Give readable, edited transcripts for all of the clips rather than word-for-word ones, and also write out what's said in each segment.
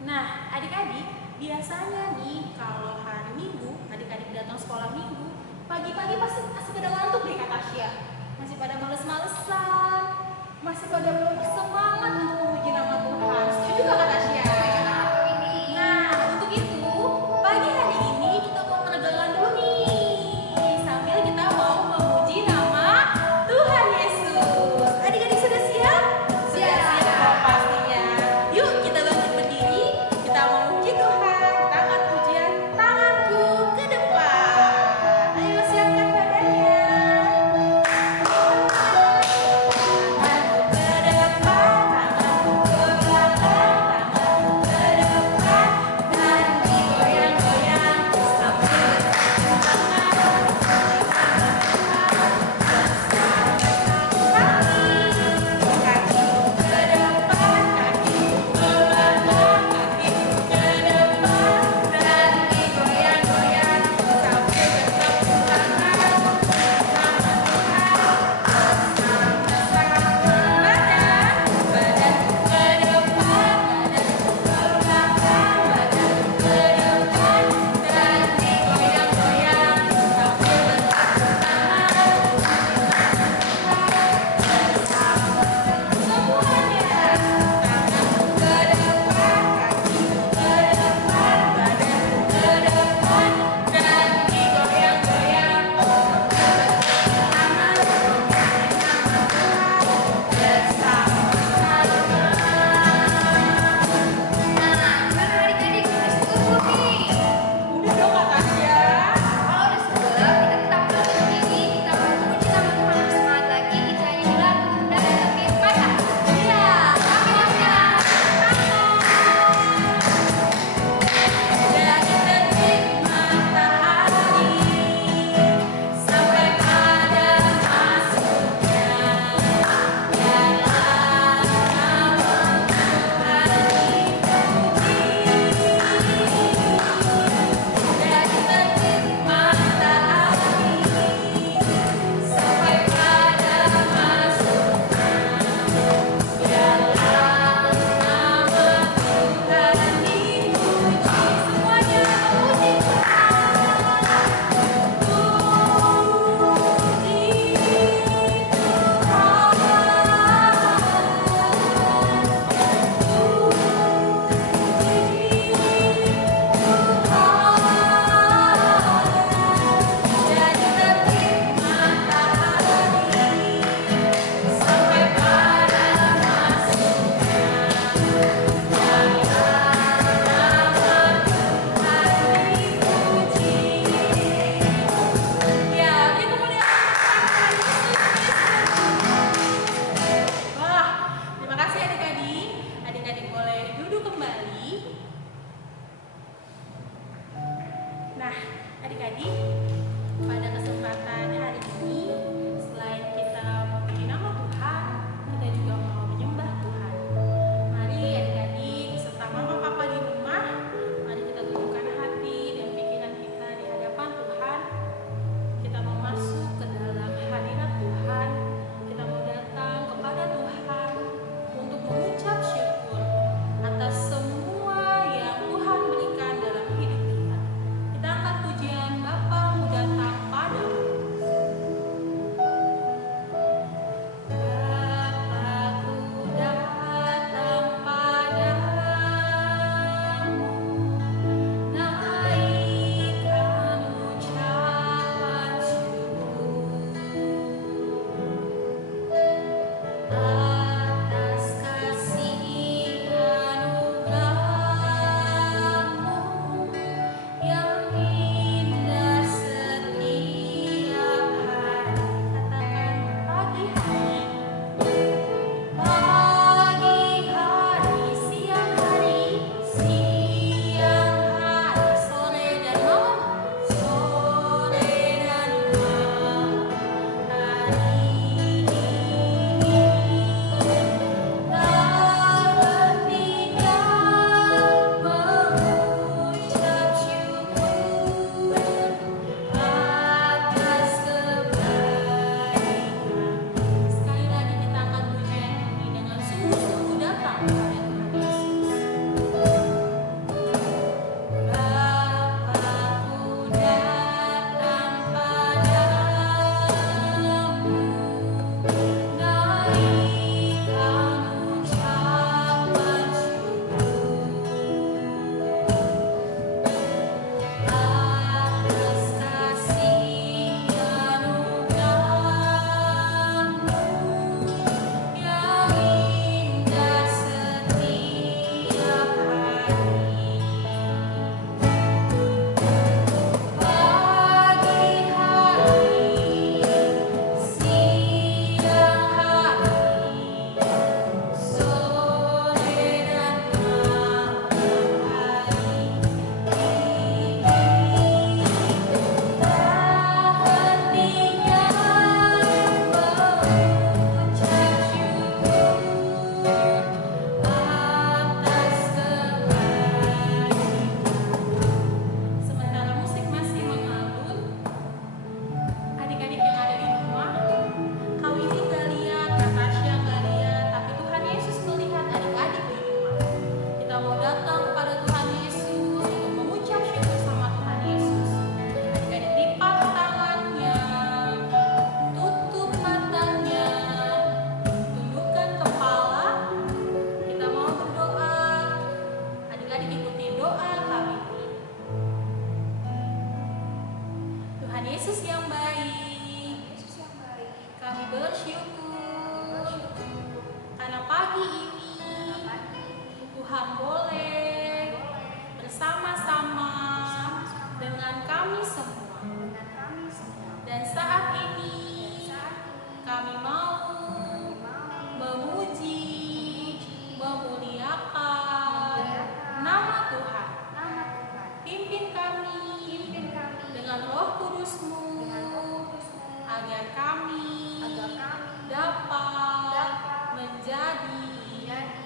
Nah, adik-adik, biasanya nih kalau hari Minggu, adik-adik datang sekolah Minggu, pagi-pagi pasti masih pada ngantuk nih Kak Tasya. Masih pada males-malesan, masih pada belum semangat untuk memuji nama Tuhan. Setuju gak Kak Tasya? Nah, untuk itu, pagi hari ini kita mau menegangkan dulu nih, sambil kita mau memuji nama Tuhan Yesus. Adik-adik sudah siap? Siap pastinya. Yuk kita bangkit berdiri, kita memuji Tuhan. Kita angkat pujian, tanganku ke depan. Ayo siapkan badannya. Tanganku ke depan.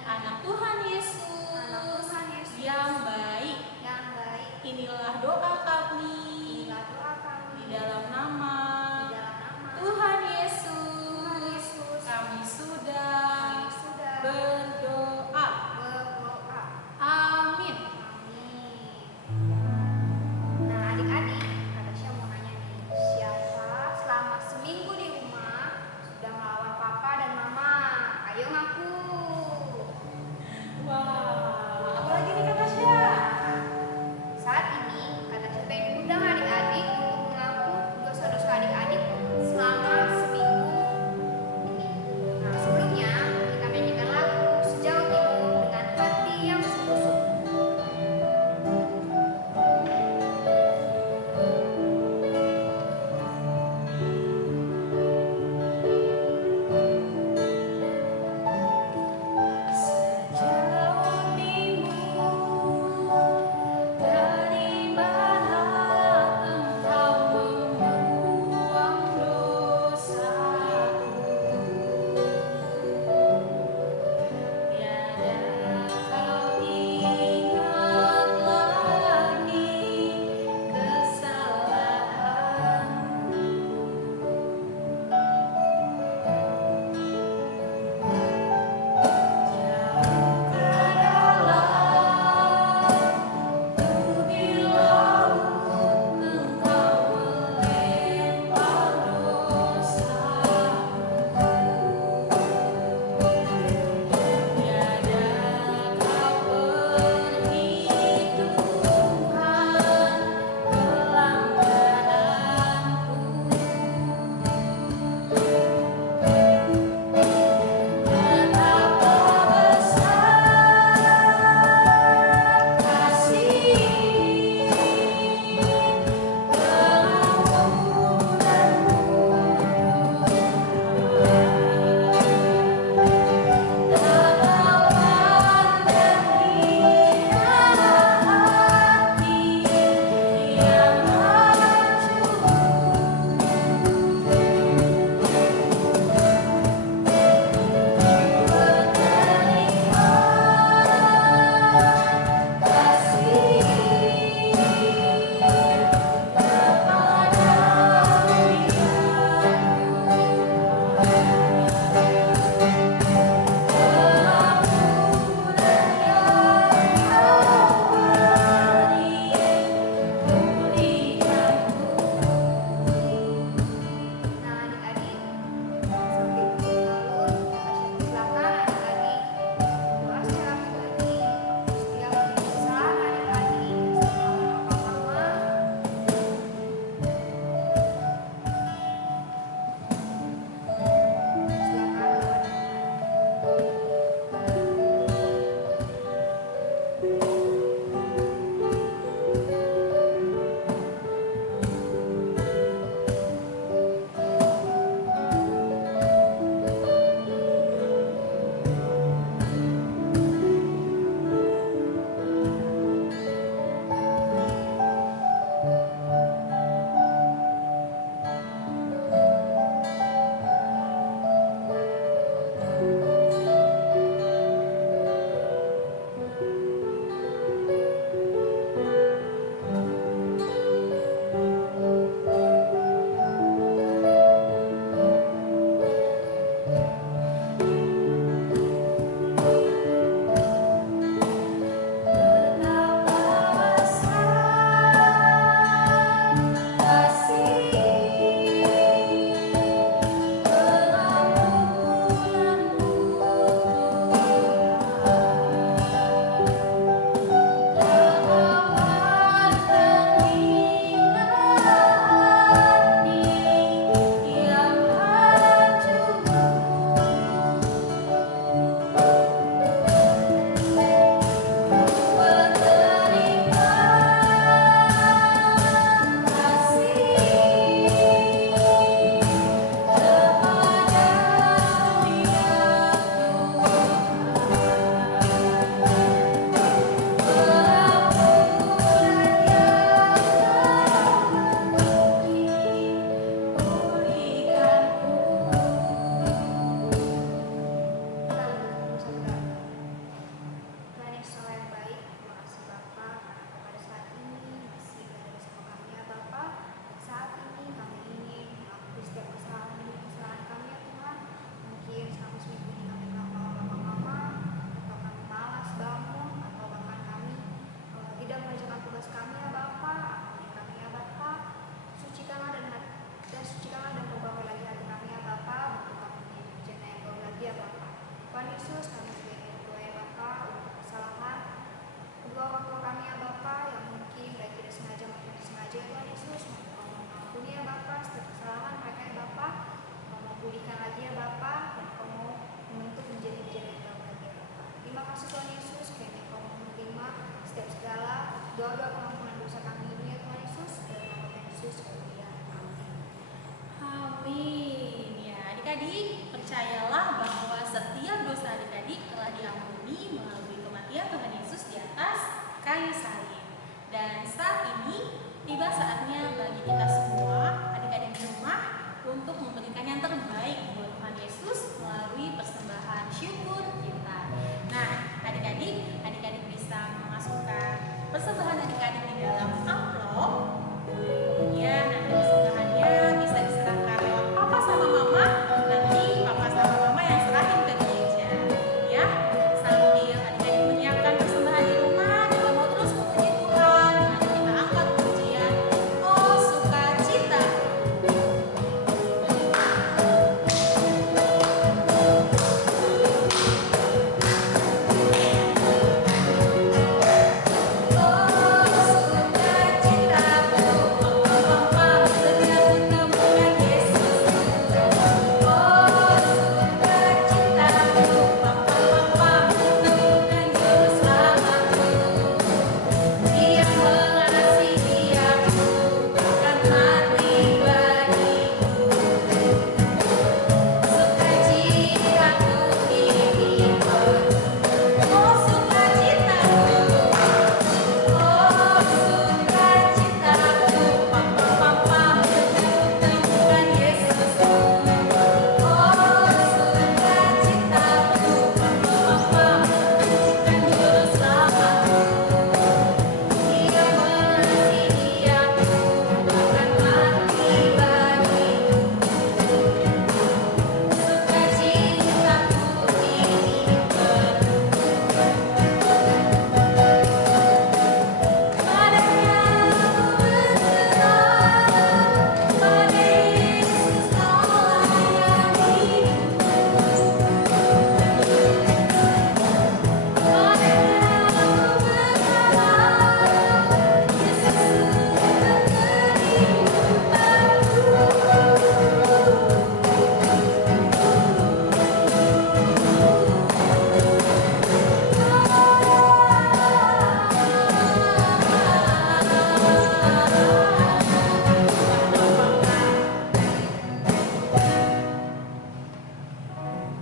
anak Tuhan Yesus, yang baik. Inilah doa kami di dalam nama Tuhan Yesus. Kami sudah berdoa. Amin. Nah, adik-adik, Kak Tasya mau nanya nih, siapa selama seminggu di rumah sudah melawan papa dan mama? Ayo ngaku. Wah, apalagi nih Kak Tasya? Saat ini, Kak Tasya pengen undang adik-adik untuk mengaku dosa-dosa adik-adik selama seminggu ini. Nah, sebelumnya kita nyanyikan lagu Terima kasih Tuhan Yesus, kiranya Kau menerima setiap segala doa-doa pengampunan dosa kami ini ya Tuhan Yesus. Dalam nama Tuhan Yesus, haleluya. Amin. Amin. Ya, adik-adik, percayalah bahwa setiap dosa adik-adik telah diampuni melalui kematian Tuhan Yesus di atas kayu salib. Dan saat ini tiba saatnya bagi kita semua, adik-adik di rumah, untuk memberikan yang terbaik buat Tuhan Yesus melalui persembahan syukur kita. Nah, adik-adik bisa memasukkan persembahan adik-adik di dalam amplop. Kemudian nanti persembahannya bisa diserahkan lewat papa sama mama. Nanti papa sama mama yang serahin ke gereja. Ya, sambil adik-adik menyiapkan persembahan di rumah, kita mau terus memuji Tuhan. Mari kita angkat pujian Oh Sukacita.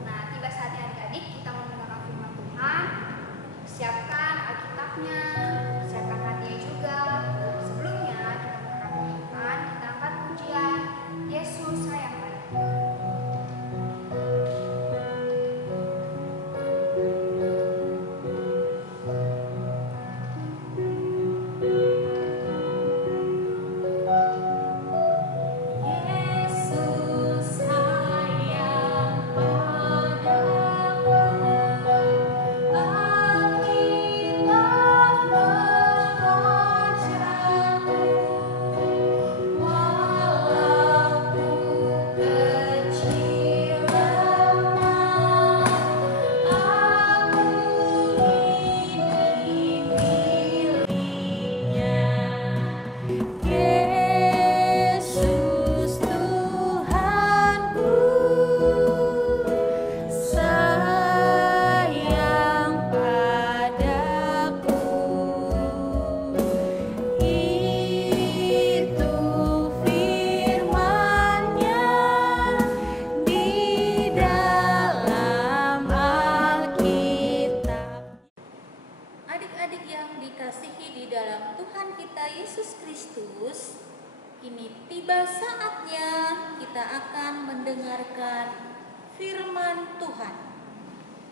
Nah, tiba saatnya adik-adik kita mendengarkan firman Tuhan. Siapkan Alkitabnya, siapkan hatinya juga. Sebelumnya kita mendengarkan firman Tuhan, kita angkat pujian Yesus sayang padaku. Yesus sayang padaku, Alkitab mengajarku, walau ku kecil lemah, aku ini miliknya. Yesus Tuhanku, sayang padaku, itu firman-Nya di dalam Alkitab. Adik-adik yang dikasihi di dalam Tuhan kita Yesus Kristus, kini tiba saatnya kita akan mendengarkan firman Tuhan.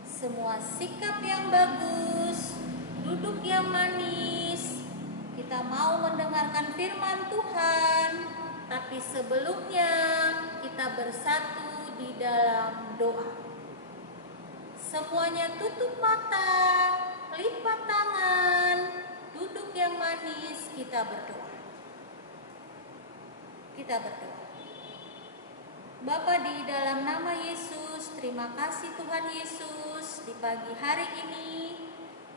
Semua sikap yang bagus, duduk yang manis, kita mau mendengarkan firman Tuhan. Tapi sebelumnya kita bersatu di dalam doa. Semuanya tutup mata, lipat tangan, duduk yang manis, kita berdoa. Kita berdoa. Bapa, di dalam nama Yesus, terima kasih Tuhan Yesus, di pagi hari ini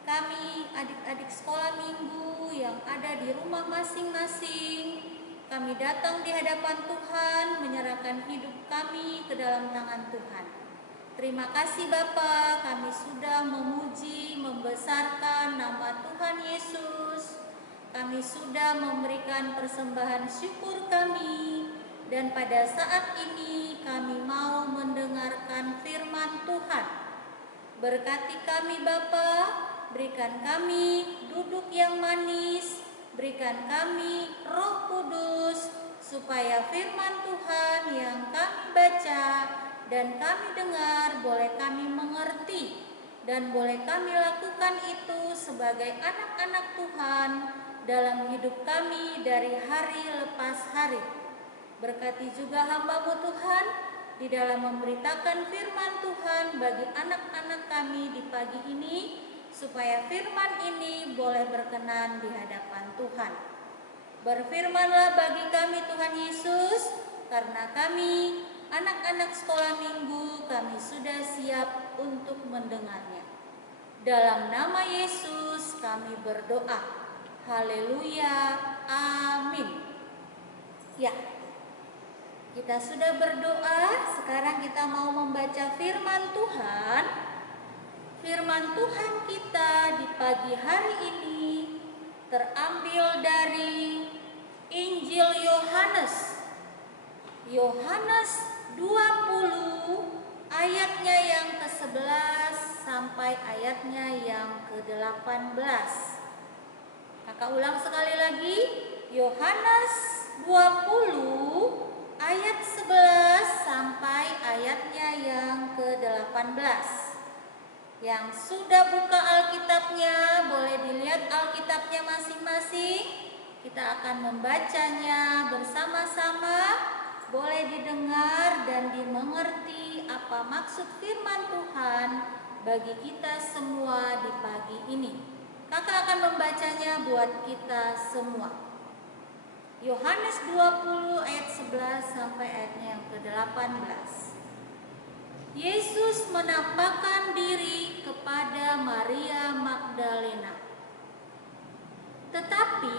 kami adik-adik sekolah minggu yang ada di rumah masing-masing, kami datang di hadapan Tuhan menyerahkan hidup kami ke dalam tangan Tuhan. Terima kasih Bapa, kami sudah memuji, membesarkan nama Tuhan Yesus. Kami sudah memberikan persembahan syukur kami, dan pada saat ini kami mau mendengarkan firman Tuhan. Berkati kami Bapa, berikan kami duduk yang manis, berikan kami Roh Kudus, supaya firman Tuhan yang kami baca dan kami dengar boleh kami mengerti, dan boleh kami lakukan itu sebagai anak-anak Tuhan dalam hidup kami dari hari lepas hari. Berkati juga hamba-Mu Tuhan di dalam memberitakan firman Tuhan bagi anak-anak kami di pagi ini, supaya firman ini boleh berkenan di hadapan Tuhan. Berfirmanlah bagi kami Tuhan Yesus, karena kami anak-anak sekolah minggu, kami sudah siap untuk mendengarnya. Dalam nama Yesus kami berdoa. Haleluya, amin. Ya, kita sudah berdoa, sekarang kita mau membaca firman Tuhan. Firman Tuhan kita di pagi hari ini terambil dari Injil Yohanes. Yohanes 20 ayatnya yang ke-11 sampai ayatnya yang ke-18. Kakak ulang sekali lagi, Yohanes 20 ayat 11 sampai ayatnya yang ke-18. Yang sudah buka Alkitabnya, boleh dilihat Alkitabnya masing-masing. Kita akan membacanya bersama-sama. Boleh didengar dan dimengerti apa maksud firman Tuhan bagi kita semua di pagi ini. Kakak akan membacanya buat kita semua. Yohanes 20 ayat 11 sampai ayatnya yang ke-18. Yesus menampakkan diri kepada Maria Magdalena. Tetapi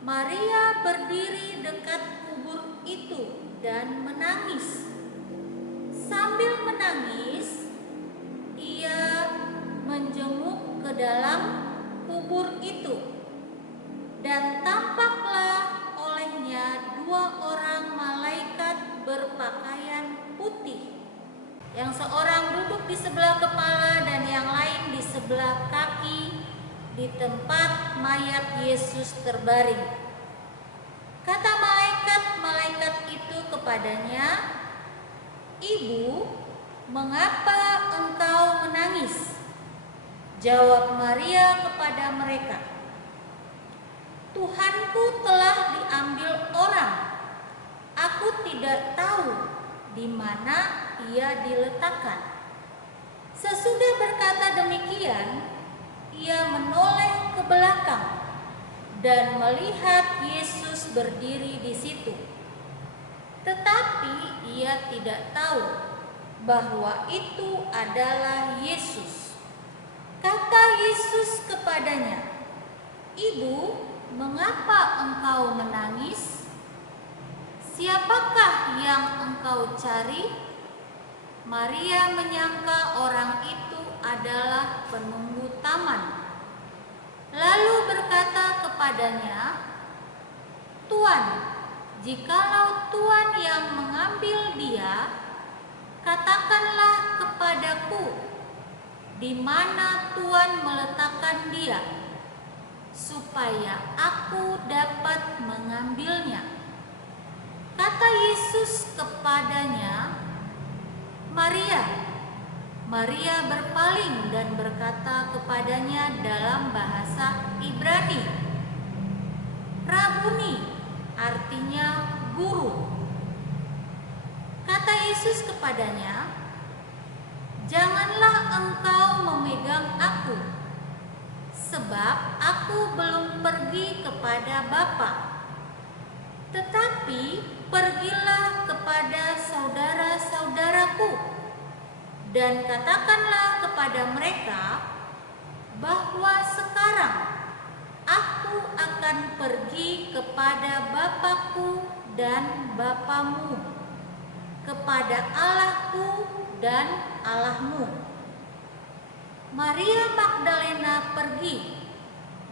Maria berdiri dekat kubur itu dan menangis. Sambil menangis, ia menjenguk ke dalam kubur itu, dan tampaklah olehnya 2 orang malaikat berpakaian putih, yang seorang duduk di sebelah kepala dan yang lain di sebelah kaki di tempat mayat Yesus terbaring. Kata malaikat-malaikat itu kepadanya, "Ibu, mengapa engkau menangis?" Jawab Maria kepada mereka, "Tuhanku telah diambil orang. Aku tidak tahu di mana ia diletakkan." Sesudah berkata demikian, ia menoleh ke belakang dan melihat Yesus berdiri di situ. Tetapi ia tidak tahu bahwa itu adalah Yesus. Kata Yesus kepadanya, "Ibu, mengapa engkau menangis? Siapakah yang engkau cari?" Maria menyangka orang itu adalah penunggu taman. Lalu berkata kepadanya, "Tuan, jikalau Tuan yang mengambil dia, katakanlah kepadaku di mana Tuan meletakkan dia, supaya aku dapat mengambilnya." Kata Yesus kepadanya, "Maria." Maria berpaling dan berkata kepadanya dalam bahasa Ibrani, "Rabuni," artinya guru. Kata Yesus kepadanya, "Janganlah engkau memegang aku, sebab aku belum pergi kepada Bapa. Tetapi pergilah kepada saudara-saudaraku dan katakanlah kepada mereka bahwa sekarang aku akan pergi kepada Bapa-Ku dan Bapa-mu, kepada Allah-Ku dan Allahmu." Maria Magdalena pergi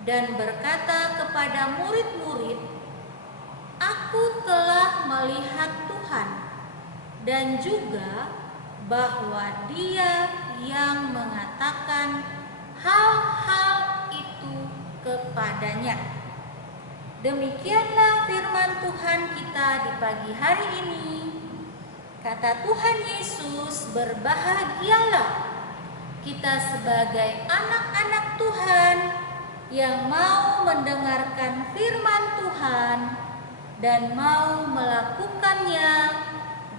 dan berkata kepada murid-murid, "Aku telah melihat Tuhan," dan juga bahwa Dia yang mengatakan hal-hal itu kepadanya. Demikianlah firman Tuhan kita di pagi hari ini. Kata Tuhan Yesus, berbahagialah kita sebagai anak-anak Tuhan yang mau mendengarkan firman Tuhan dan mau melakukannya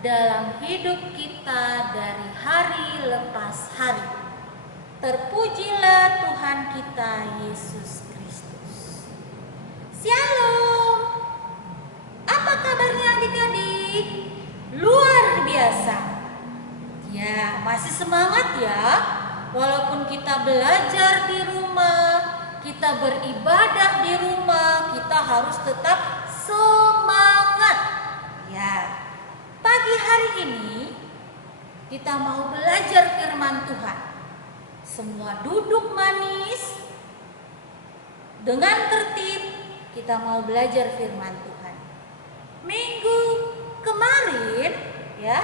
dalam hidup kita dari hari lepas hari. Terpujilah Tuhan kita Yesus Kristus. Shalom. Apa kabarnya adik-adik? Luar biasa. Ya, masih semangat ya. Walaupun kita belajar di rumah, kita beribadah di rumah, kita harus tetap semangat. Ya. Pagi hari ini kita mau belajar firman Tuhan. Semua duduk manis dengan tertib, kita mau belajar firman Tuhan. Minggu kemarin ya,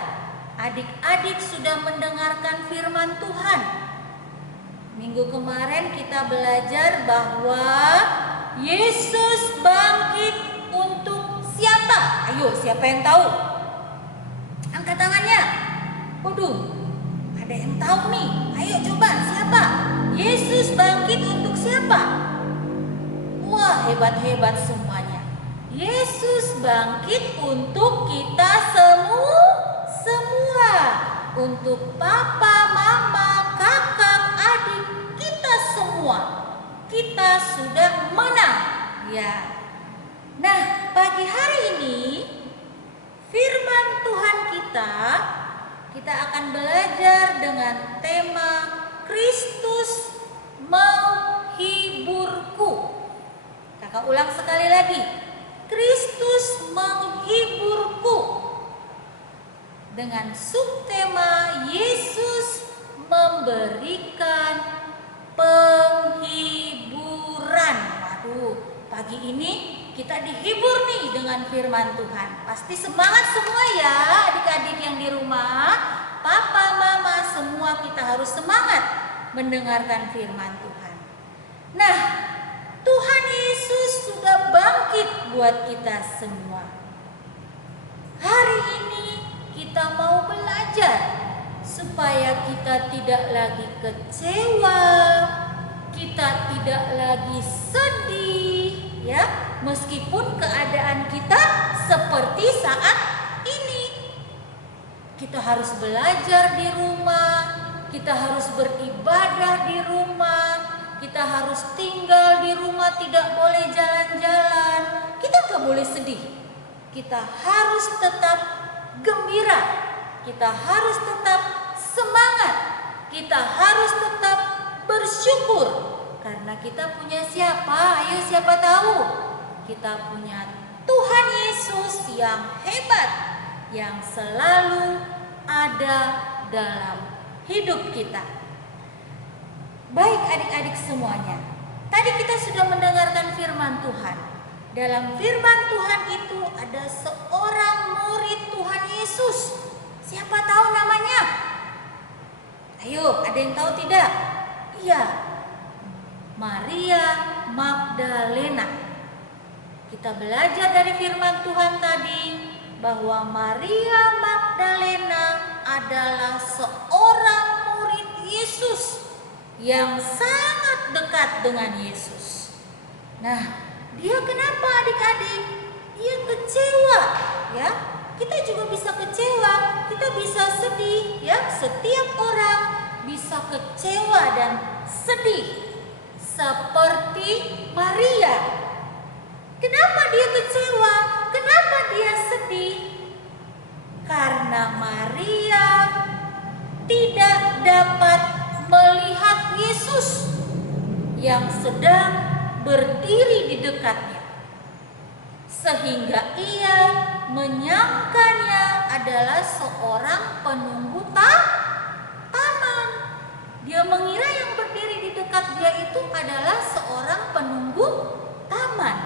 adik-adik sudah mendengarkan firman Tuhan. Minggu kemarin kita belajar bahwa Yesus bangkit untuk siapa? Ayo, siapa yang tahu? Angkat tangannya. Waduh, ada yang tahu nih. Ayo coba, siapa? Yesus bangkit untuk siapa? Wah, hebat-hebat semuanya. Yesus bangkit untuk kita semua. Untuk papa, mama, kakak, adik, kita semua. Kita sudah menang. Ya. Nah, pagi hari ini firman Tuhan kita akan belajar dengan tema Kristus menghiburku. Kakak ulang sekali lagi. Kristus menghiburku. Dengan subtema Yesus memberikan penghiburan. Waduh, pagi ini kita dihibur nih dengan firman Tuhan. Pasti semangat semua ya adik-adik yang di rumah. Papa, mama, semua kita harus semangat mendengarkan firman Tuhan. Nah, Tuhan Yesus sudah bangkit buat kita semua. Hari ini kita mau belajar supaya kita tidak lagi kecewa, kita tidak lagi sedih, ya, meskipun keadaan kita seperti saat ini. Kita harus belajar di rumah, kita harus beribadah di rumah, kita harus tinggal di rumah, tidak boleh jalan-jalan. Kita gak boleh sedih. Kita harus tetap gembira. Kita harus tetap semangat. Kita harus tetap bersyukur. Karena kita punya siapa? Ayo, siapa tahu? Kita punya Tuhan Yesus yang hebat, yang selalu ada dalam hidup kita. Baik adik-adik semuanya, tadi kita sudah mendengarkan firman Tuhan. Dalam firman Tuhan itu ada seorang murid Tuhan Yesus. Siapa tahu namanya? Ayo, ada yang tahu tidak? Iya, Maria Magdalena. Kita belajar dari firman Tuhan tadi bahwa Maria Magdalena adalah seorang murid Yesus yang sangat dekat dengan Yesus. Nah, dia kenapa adik-adik? Dia kecewa, ya. Kita juga bisa kecewa, kita bisa sedih, ya. Setiap orang bisa kecewa dan sedih. Seperti Maria. Kenapa dia kecewa? Kenapa dia sedih? Karena Maria tidak dapat melihat Yesus yang sedang berdiri di dekatnya. Sehingga ia menyangkanya adalah seorang penunggu taman. Dia mengira yang berdiri di dekat dia itu adalah seorang penunggu taman.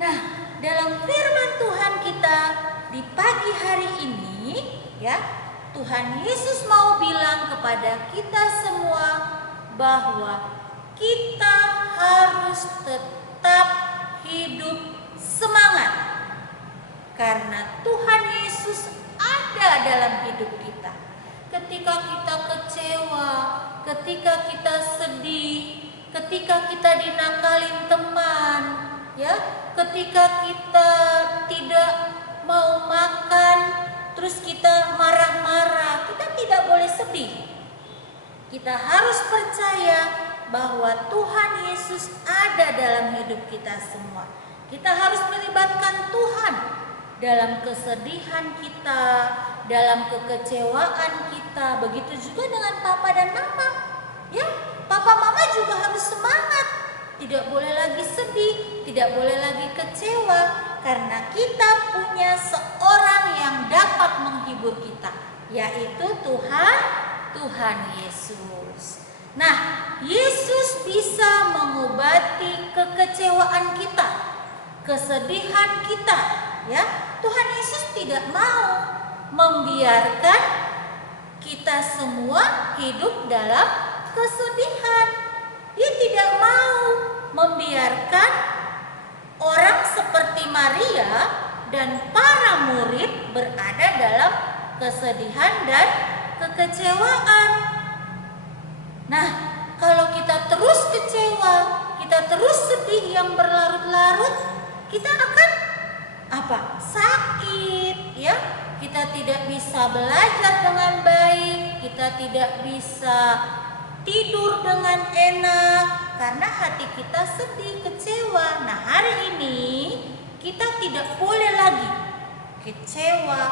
Nah, dalam firman Tuhan kita di pagi hari ini, ya, Tuhan Yesus mau bilang kepada kita semua bahwa kita harus tetap hidup semangat karena Tuhan Yesus ada dalam hidup kita. Ketika kita kecewa, ketika kita sedih, ketika kita dinakalin teman, ya, ketika kita tidak mau makan, terus kita marah-marah, kita tidak boleh sedih. Kita harus percaya bahwa Tuhan Yesus ada dalam hidup kita semua. Kita harus melibatkan Tuhan dalam kesedihan kita, dalam kekecewaan kita. Begitu juga dengan papa dan mama. Ya, papa mama juga harus semangat. Tidak boleh lagi sedih, tidak boleh lagi kecewa, karena kita punya seorang yang dapat menghibur kita, yaitu Tuhan Yesus. Nah, Yesus bisa mengobati kekecewaan kita, kesedihan kita, ya. Tuhan Yesus tidak mau membiarkan kita semua hidup dalam kesedihan. Dia tidak mau membiarkan orang seperti Maria dan para murid berada dalam kesedihan dan kekecewaan. Nah, kalau kita terus kecewa, kita terus sedih yang berlarut-larut, kita akan sakit, ya. Kita tidak bisa belajar dengan baik, kita tidak bisa tidur dengan enak karena hati kita sedih, kecewa. Nah, hari ini kita tidak boleh lagi kecewa,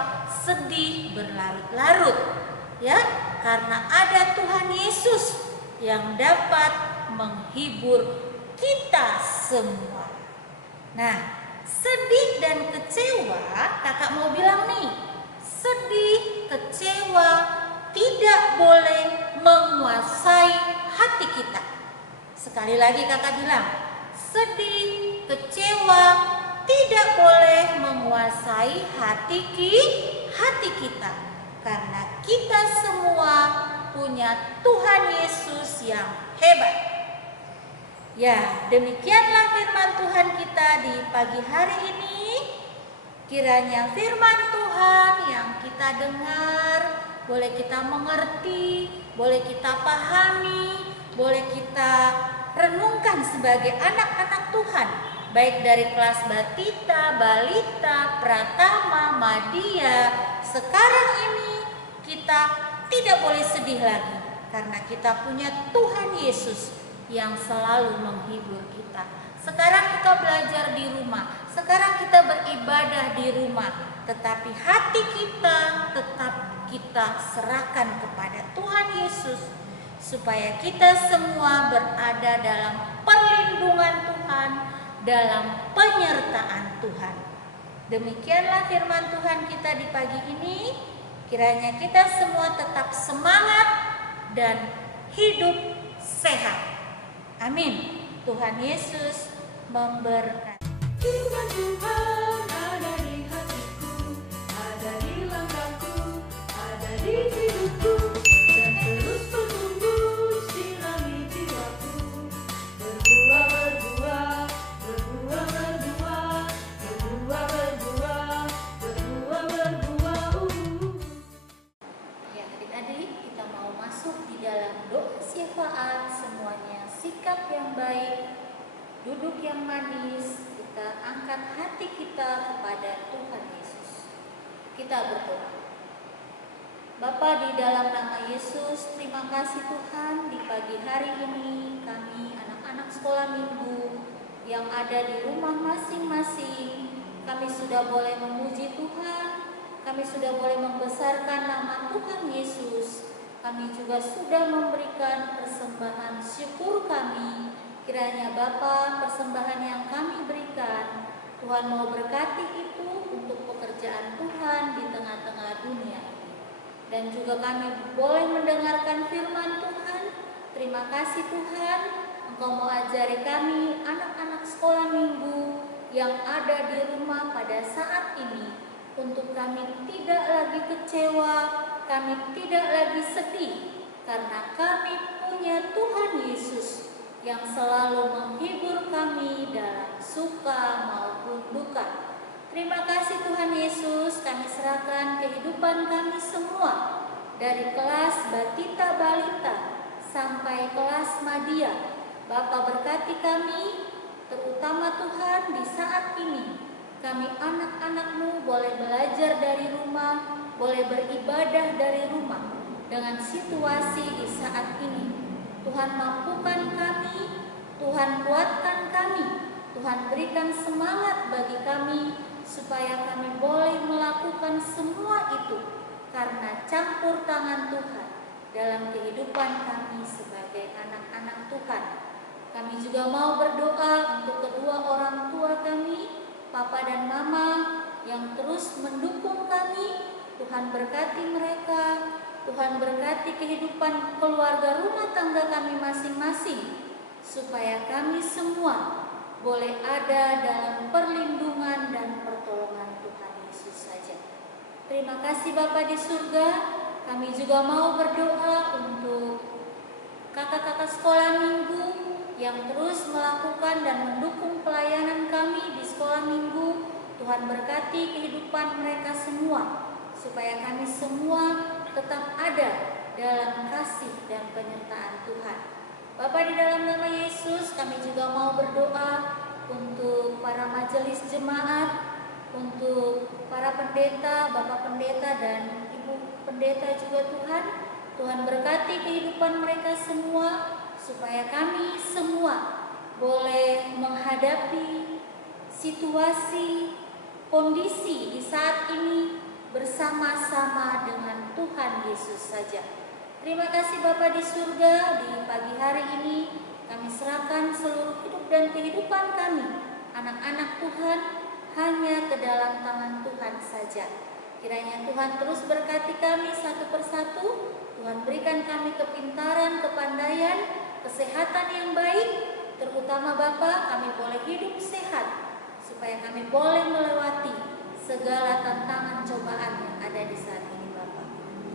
sedih, berlarut-larut, ya, karena ada Tuhan Yesus yang dapat menghibur kita semua. Nah, sedih dan kecewa, kakak mau bilang nih, sedih, kecewa tidak boleh menguasai hati kita. Sekali lagi kakak bilang, sedih, kecewa tidak boleh menguasai hati kita. Karena kita semua punya Tuhan Yesus yang hebat. Ya, demikianlah firman Tuhan kita di pagi hari ini. Kiranya firman Tuhan yang kita dengar boleh kita mengerti, boleh kita pahami, boleh kita renungkan sebagai anak-anak Tuhan, baik dari kelas Batita, Balita, Pratama, Madya. Sekarang ini kita tidak boleh sedih lagi karena kita punya Tuhan Yesus yang selalu menghibur kita. Sekarang kita belajar di rumah, sekarang kita beribadah di rumah, tetapi hati kita tetap kita serahkan kepada Tuhan Yesus, supaya kita semua berada dalam perlindungan Tuhan, dalam penyertaan Tuhan. Demikianlah firman Tuhan kita di pagi ini. Kiranya kita semua tetap semangat dan hidup sehat. Amin. Tuhan Yesus memberkati. Firman Tuhan ada di hatiku, ada di langkahku, ada di hidupku, dan terus bertumbuh sirami jiwaku. Berbuah, berbuah, berbuah, berbuah, berbuah, berbuah, berbuah, berbuah. Ya, adik-adik, kita mau masuk di dalam doa syafaat. Semuanya sikap yang baik, duduk yang manis, kita angkat hati kita kepada Tuhan Yesus. Kita berdoa. Bapa, di dalam nama Yesus, terima kasih Tuhan, di pagi hari ini kami anak-anak sekolah minggu yang ada di rumah masing-masing, kami sudah boleh memuji Tuhan, kami sudah boleh membesarkan nama Tuhan Yesus. Kami juga sudah memberikan persembahan syukur kami. Kiranya Bapa, persembahan yang kami berikan, Tuhan mau berkati itu untuk pekerjaan Tuhan di tengah-tengah dunia ini. Dan juga kami boleh mendengarkan firman Tuhan. Terima kasih Tuhan, Engkau mau dari kami anak-anak sekolah minggu yang ada di rumah pada saat ini, untuk kami tidak lagi kecewa, kami tidak lagi sedih, karena kami punya Tuhan Yesus yang selalu menghibur kami dalam suka maupun duka. Terima kasih Tuhan Yesus, kami serahkan kehidupan kami semua, dari kelas Batita Balita sampai kelas Madya. Bapa berkati kami, terutama Tuhan di saat ini. Kami anak-anak-Mu boleh belajar dari rumah, boleh beribadah dari rumah. Dengan situasi di saat ini, Tuhan mampukan kami, Tuhan kuatkan kami, Tuhan berikan semangat bagi kami, supaya kami boleh melakukan semua itu karena campur tangan Tuhan dalam kehidupan kami sebagai anak-anak Tuhan. Kami juga mau berdoa untuk kedua orang tua kami, Papa dan Mama, yang terus mendukung kami. Tuhan berkati mereka, Tuhan berkati kehidupan keluarga rumah tangga kami masing-masing, supaya kami semua boleh ada dalam perlindungan dan pertolongan Tuhan Yesus saja. Terima kasih Bapa di surga. Kami juga mau berdoa untuk kakak-kakak sekolah minggu yang terus melakukan dan mendukung pelayanan kami di sekolah minggu. Tuhan berkati kehidupan mereka semua, supaya kami semua tetap ada dalam kasih dan penyertaan Tuhan. Bapa, di dalam nama Yesus, kami juga mau berdoa untuk para majelis jemaat, untuk para pendeta, Bapak pendeta dan Ibu pendeta juga Tuhan. Tuhan berkati kehidupan mereka semua, supaya kami semua boleh menghadapi situasi, kondisi di saat ini bersama-sama dengan Tuhan Yesus saja. Terima kasih Bapa di surga, di pagi hari ini kami serahkan seluruh hidup dan kehidupan kami, anak-anak Tuhan, hanya ke dalam tangan Tuhan saja. Kiranya Tuhan terus berkati kami satu persatu. Tuhan berikan kami kepintaran, kepandaian, kesehatan yang baik. Terutama Bapa, kami boleh hidup sehat, supaya kami boleh melewati segala tantangan cobaan yang ada di saat ini Bapa.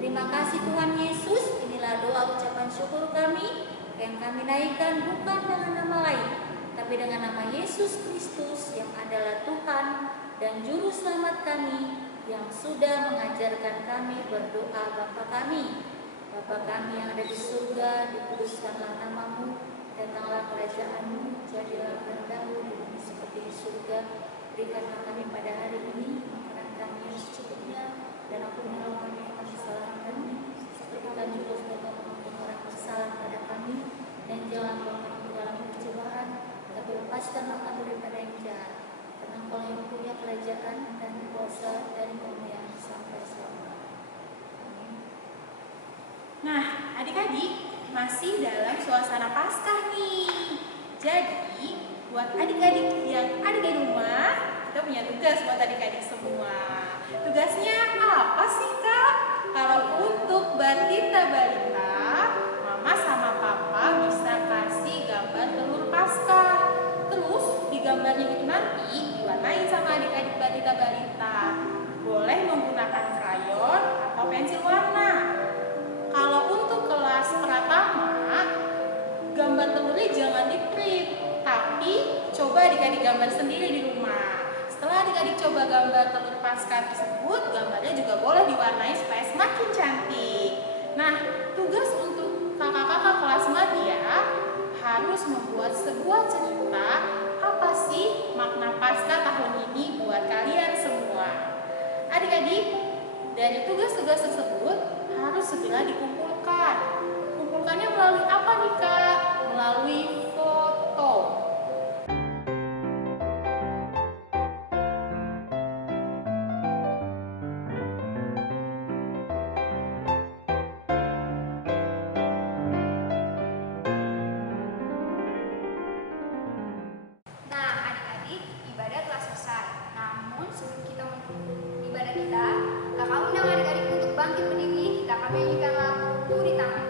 Terima kasih Tuhan Yesus. Inilah doa ucapan syukur kami yang kami naikkan bukan dengan nama lain, tapi dengan nama Yesus Kristus yang adalah Tuhan dan Juru Selamat kami, yang sudah mengajarkan kami berdoa. Bapa kami, Bapa kami yang ada di surga, dikuduskanlah namamu, datanglah kerajaanmu, jadilah kehendakmu di bumi seperti di surga. Berikanlah kami pada hari ini makanan kami yang secukupnya, dan ampunilah kami kesalahan kami, seperti kami juga sudah mengampuni orang bersalah pada kami, dan jangan bawa kami ke dalam pencobaan, tapi lepaskanlah kami daripada yang jahat. Karena Engkau yang punya kerajaan dan kuasa dan kemuliaan sampai selamanya. Amin. Nah, adik-adik masih dalam suasana Paskah nih. Jadi, buat adik-adik yang ada di rumah, kita punya tugas buat adik-adik semua. Tugasnya apa sih Kak? Kalau untuk Batita Balita, Mama sama Papa bisa kasih gambar telur Paskah. Terus di gambarnya itu nanti diwarnain sama adik-adik Batita Balita. Boleh menggunakan krayon atau pensil warna. Kalau untuk kelas pratama, gambar telurnya jangan di-print, tapi coba adik-adik gambar sendiri di rumah. Setelah adik-adik coba gambar telur Paskah tersebut, gambarnya juga boleh diwarnai supaya semakin cantik. Nah, tugas untuk kakak-kakak kelas Madya harus membuat sebuah cerita apa sih makna Paskah tahun ini buat kalian semua. Adik-adik, dari tugas-tugas tersebut harus segera dikumpulkan. Kumpulkannya melalui apa nih Kak? Melalui foto. Nah, adik-adik, ibadah telah selesai. Namun sebelum kita menutup ibadah kita, kakak undang adik-adik untuk bangkit berdiri. Kita akan menyanyikan lagu Turi Tangan.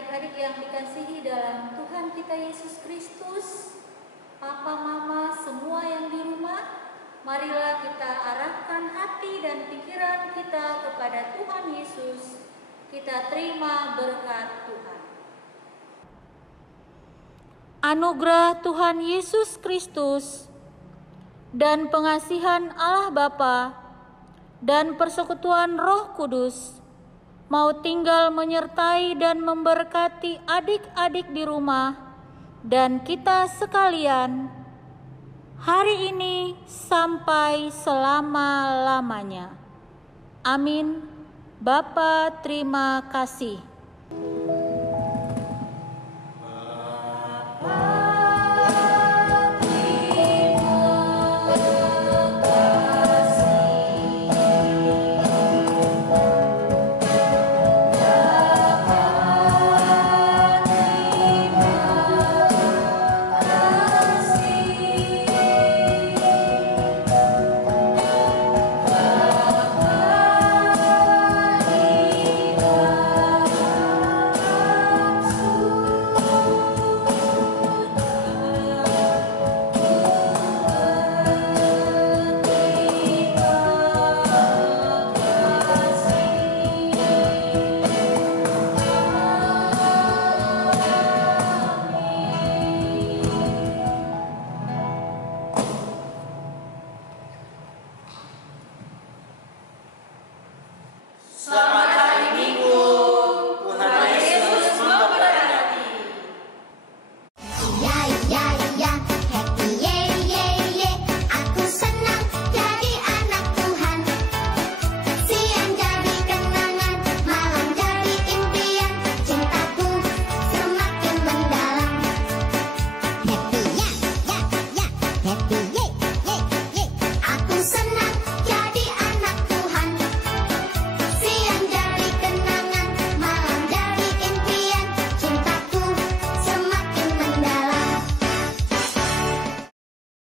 adik-adik yang dikasihi dalam Tuhan kita Yesus Kristus, Papa, Mama, semua yang di rumah, marilah kita arahkan hati dan pikiran kita kepada Tuhan Yesus. Kita terima berkat Tuhan. Anugerah Tuhan Yesus Kristus dan pengasihan Allah Bapa dan persekutuan Roh Kudus mau tinggal menyertai dan memberkati adik-adik di rumah dan kita sekalian hari ini sampai selama-lamanya. Amin. Bapa, terima kasih.